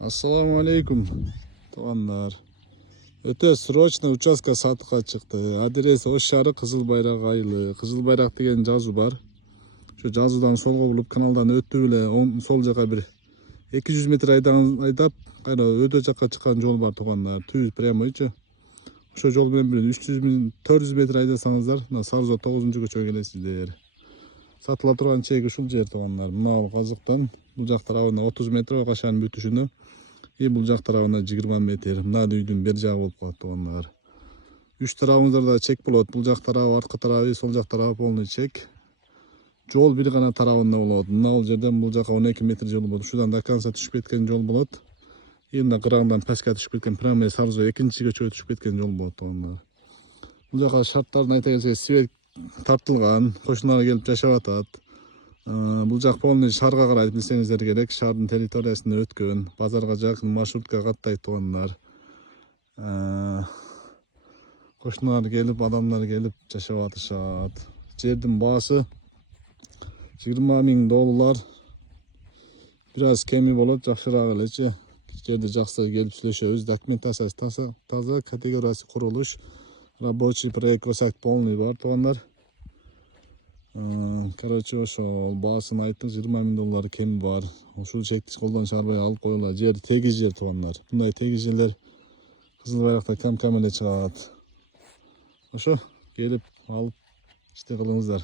Assalamu alaikum. Туғандар. Өте срочно участка сатыққа шықты. Адрес Ош шары Қызыл Байрақ айылы. Қызыл Байрақ деген жазу бар. Şu жазудан солға бұрылып каналдан өтті біле, сол жаққа бір 200 метр айдап, қайра өте жаққа шыққан жол бар туғандар. Түйіз прямо үйчі. Şu жол білен бір 400 метр айдасаңыздар, Сарзо 9-шы көшеге келесіздер. Сатыла тұрған чегі шул жер туғандар. Мынау қазықтан бұл жақ тарауына 30 метр қашан бүтішіні. Бұл жақ тарауына 20 метр. Мына үйдің бер жағы болып қалады туғандар. Үш тарауыңыздарда чек болады. Бұл жақ тарау, артқы тарауы, сол жақ тарауы полный чек. Жол bir ғана тарауында болады. Мына жерден бұл жаққа 12 метр жол болады. Шудан до конца түшіп кеткен жол болады. Мына қырағынан пәске түшіп кеткен, прямо Сарзо 2-ші көшеге түшіп кеткен жол болады туғандар. Бұл жаққа шарттарын айта келсек, свет тартылған, қошынлар келіп жашап атат. Бұл жақ полный шарға қарайды, білсеңіздер керек. Шардың территориясында өткен, базарға жақын маршрутқа қаттайды туғандар. Қошынлар келіп, адамдар келіп жашап атышат. Жердің басы 20 000 доллар. Biraz kemi болады, жақшырақ елечі. Жерді жақсы келіп сөйлеші. Өз документациясы таза, категориясы құрылыш. Рабочий проект көсәк полный бар туғандар. Короче, ошол баасын айттық, 20 000 доллар кеми бар. Ошол чекти колдон чыгарбай алып коюлат. Жер тегиз жер туғандар. Мындай тегиз жерлер Кызыл Байракта кам эле чыгат. Ошо келип алып иште кылыңыздар.